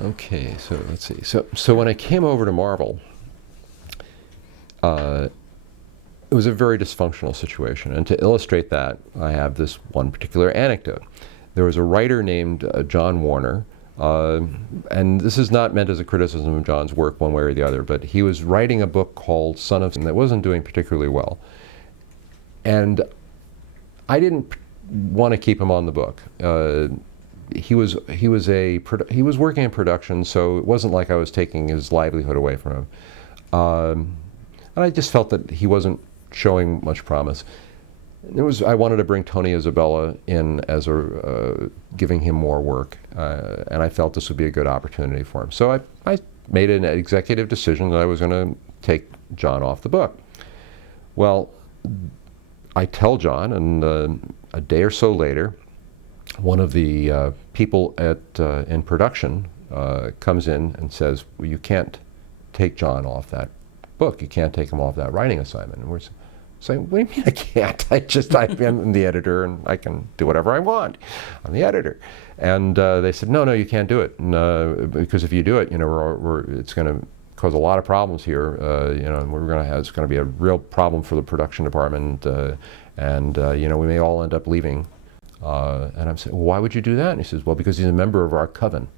Okay, so let's see. So when I came over to Marvel, uh, it was a very dysfunctional situation. And to illustrate that, I have this one particular anecdote. There was a writer named John Warner, uh, and this is not meant as a criticism of John's work one way or the other, but he was writing a book called Son of that wasn't doing particularly well. And I didn't want to keep him on the book. He was working in production, so it wasn't like I was taking his livelihood away from him. And I just felt that he wasn't showing much promise. I wanted to bring Tony Isabella in as giving him more work, and I felt this would be a good opportunity for him. So I made an executive decision that I was going to take John off the book. Well, I tell John, and a day or so later, one of the people in production comes in and says, well, you can't take John off that book. You can't take him off that writing assignment. And we're saying, what do you mean I can't? I'm the editor and I can do whatever I want. I'm the editor. And they said, no, you can't do it. And, because if you do it, it's going to cause a lot of problems here. And it's going to be a real problem for the production department. We may all end up leaving. And I'm saying, well, why would you do that? And he says, well, because he's a member of our coven.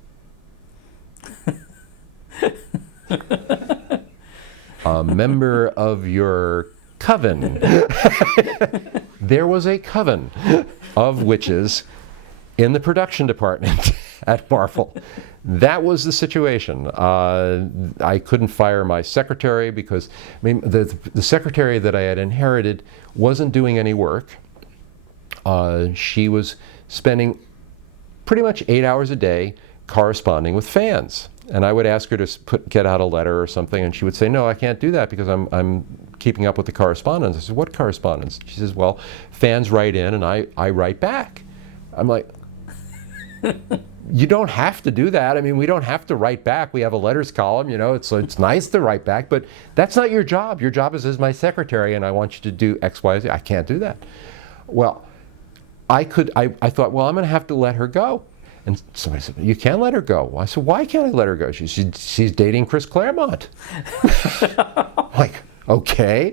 A member of your coven. There was a coven of witches in the production department at Marvel. That was the situation. I couldn't fire my secretary because, the secretary that I had inherited wasn't doing any work. She was spending pretty much 8 hours a day corresponding with fans. And I would ask her to get out a letter or something, and she would say, no, I can't do that because I'm keeping up with the correspondence. I said, what correspondence? She says, well, fans write in and I write back. I'm like, you don't have to do that. We don't have to write back. We have a letters column, it's nice to write back, but that's not your job. Your job is as my secretary, and I want you to do X, Y, Z. I can't do that. Well, I thought, well, I'm going to have to let her go. And somebody said, you can't let her go. I said, why can't I let her go? She's dating Chris Claremont. I'm like, okay.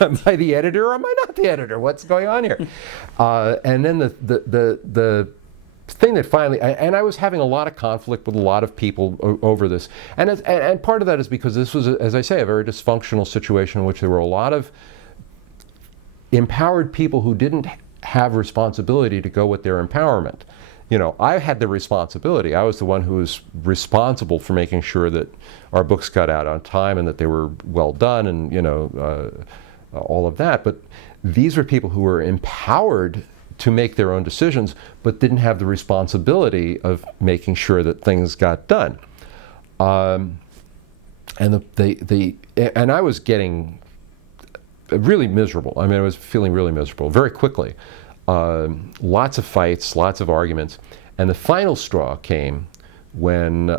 Am I the editor or am I not the editor? What's going on here? And then the thing that finally, and I was having a lot of conflict with a lot of people over this. And part of that is because this was, as I say, a very dysfunctional situation in which there were a lot of empowered people who didn't have responsibility to go with their empowerment. I had the responsibility. I was the one who was responsible for making sure that our books got out on time and that they were well done and, all of that. But these were people who were empowered to make their own decisions, but didn't have the responsibility of making sure that things got done. And I was getting really miserable. I was feeling really miserable very quickly. Lots of fights, lots of arguments. And the final straw came when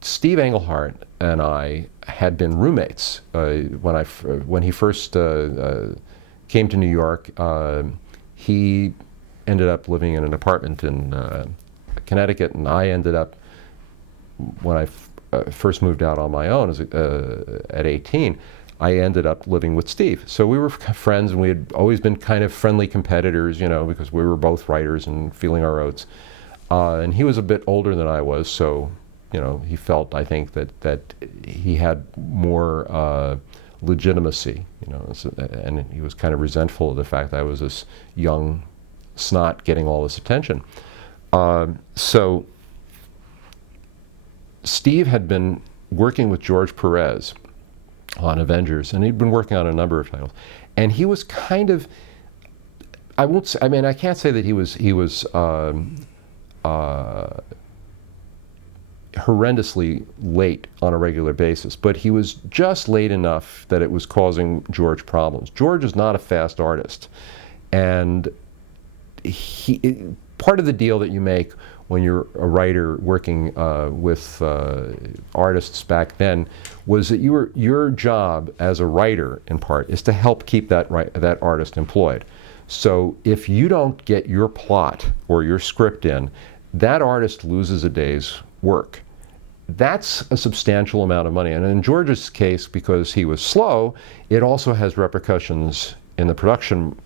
Steve Englehart and I had been roommates. When he first came to New York, he ended up living in an apartment in Connecticut, and I ended up, when I first moved out on my own at 18, I ended up living with Steve. So we were friends, and we had always been kind of friendly competitors, because we were both writers and feeling our oats. And he was a bit older than I was, so he felt, I think, that he had more legitimacy, and he was kind of resentful of the fact that I was this young snot getting all this attention. So Steve had been working with George Perez on Avengers, and he'd been working on a number of titles, and he was kind of, I can't say that he was horrendously late on a regular basis, but he was just late enough that it was causing George problems. George is not a fast artist, and part of the deal that you make when you're a writer working with artists back then was that your job as a writer, in part, is to help keep that artist employed. So if you don't get your plot or your script in, that artist loses a day's work. That's a substantial amount of money. And in George's case, because he was slow, it also has repercussions in the production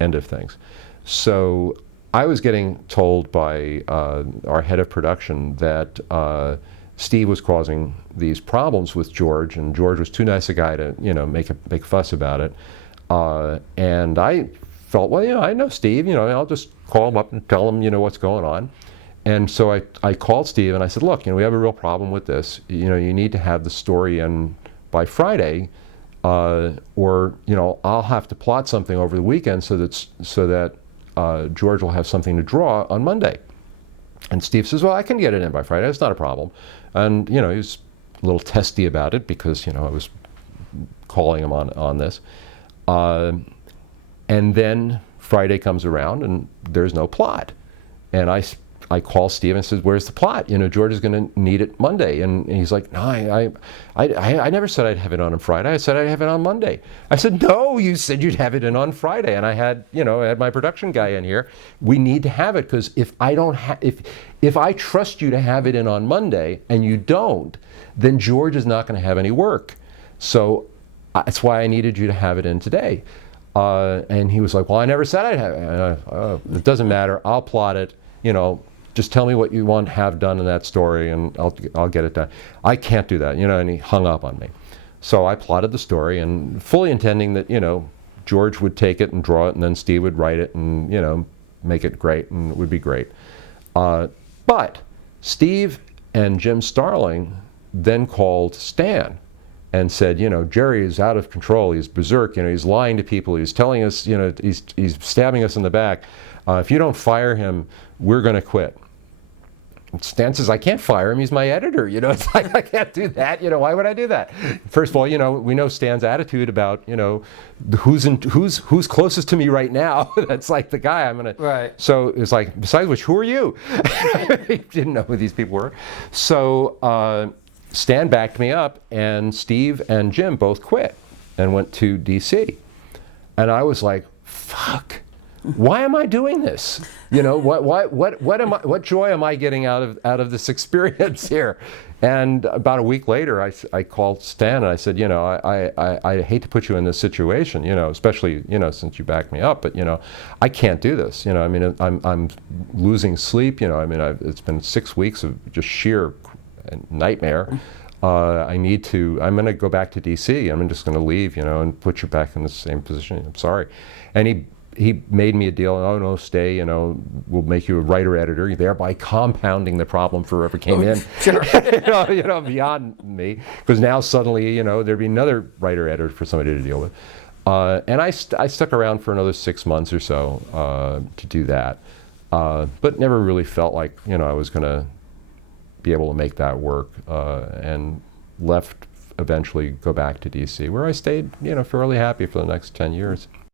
end of things. So I was getting told by our head of production that Steve was causing these problems with George, and George was too nice a guy to, make a big fuss about it. And I felt, well, I know Steve, I'll just call him up and tell him, what's going on. And so I called Steve and I said, look, we have a real problem with this. You need to have the story in by Friday, or I'll have to plot something over the weekend so that George will have something to draw on Monday. And Steve says, well, I can get it in by Friday. It's not a problem. And he was a little testy about it because I was calling him on this. And then Friday comes around and there's no plot. And I call Steve and says, where's the plot? George is going to need it Monday. And he's like, no, I never said I'd have it on Friday. I said I'd have it on Monday. I said, no, you said you'd have it in on Friday. And I had my production guy in here. We need to have it because if I trust you to have it in on Monday and you don't, then George is not going to have any work. So that's why I needed you to have it in today. And he was like, well, I never said I'd have it. It doesn't matter. I'll plot it. Just tell me what you want to have done in that story and I'll get it done. I can't do that, and he hung up on me. So I plotted the story and fully intending that, George would take it and draw it and then Steve would write it and, make it great and it would be great. But Steve and Jim Starling then called Stan and said, Gerry is out of control, he's berserk, he's lying to people, he's telling us, he's stabbing us in the back. If you don't fire him, we're going to quit. Stan says, I can't fire him, he's my editor. It's like, I can't do that. Why would I do that? First of all, we know Stan's attitude about, who's closest to me right now. That's like the guy I'm going to. Right. So it's like, besides which, who are you? He didn't know who these people were. So Stan backed me up, and Steve and Jim both quit and went to DC. And I was like, fuck. Why am I doing this? What joy am I getting out of this experience here? And about a week later, I called Stan and I said, I hate to put you in this situation, especially, since you backed me up, but, I can't do this. I'm losing sleep. It's been 6 weeks of just sheer nightmare. I'm going to go back to DC. I'm just going to leave, and put you back in the same position. I'm sorry. And he made me a deal. Oh no, stay. We'll make you a writer-editor, thereby compounding the problem for whoever came in. Sure. Beyond me, because now suddenly, there'd be another writer-editor for somebody to deal with. And I stuck around for another 6 months or so to do that, but never really felt like I was going to be able to make that work, and left eventually, go back to DC, where I stayed fairly happy for the next 10 years.